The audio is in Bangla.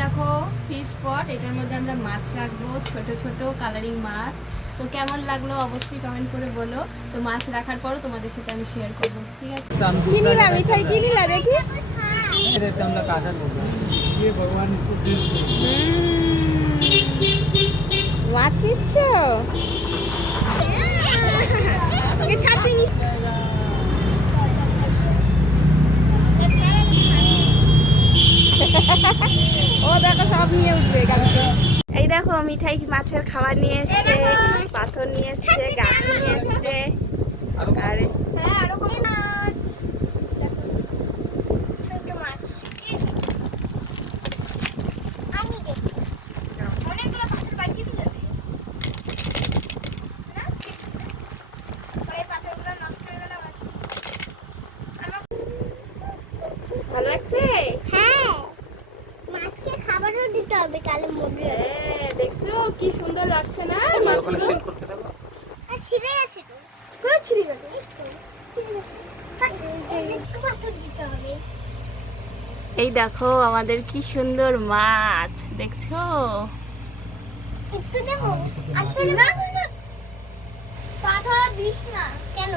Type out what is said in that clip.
দেখো ফিশ পট, এটার মধ্যে আমরা মাছ রাখবো, ছোট ছোট কালারিং মাছ। তো কেমন লাগলো অবশ্যই কমেন্ট করে বলো। তো মাছ রাখার পরও তোমাদের সাথে আমি শেয়ার করবো, ঠিক আছে? কি নিলা মিঠাই, কি নিলা দেখি? মাছ নিচ্ছ? ও দেখো সব নিয়ে উঠবে কালকে। এই দেখো মিঠাই মাছের খাবার নিয়ে এসছে, পাথর নিয়ে এসছে, গাছ নিয়ে এসছে। আরে হ্যাঁ আরো কত মাছ, ছোট মাছ। আমি দেখি অনেকগুলো পাথর বাঁচিয়ে দিলে না, পরে পাথরগুলো নষ্ট হয়ে গেল। ভালো লাগছে? হ্যাঁ, মাছকে খাবারও দিতে হবে, তাহলে মরবে। হ্যাঁ, দেখছো কি সুন্দর লাগছে না মাছগুলো? আর ছিঁড়ে গেছে তো, কোথায় ছিঁড়ে গেল? পাথর দিতে হবে। এই দেখো আমাদের কি সুন্দর মাছ, দেখছো? একটু দেবো? না না না, পাথর দিস না। কেন?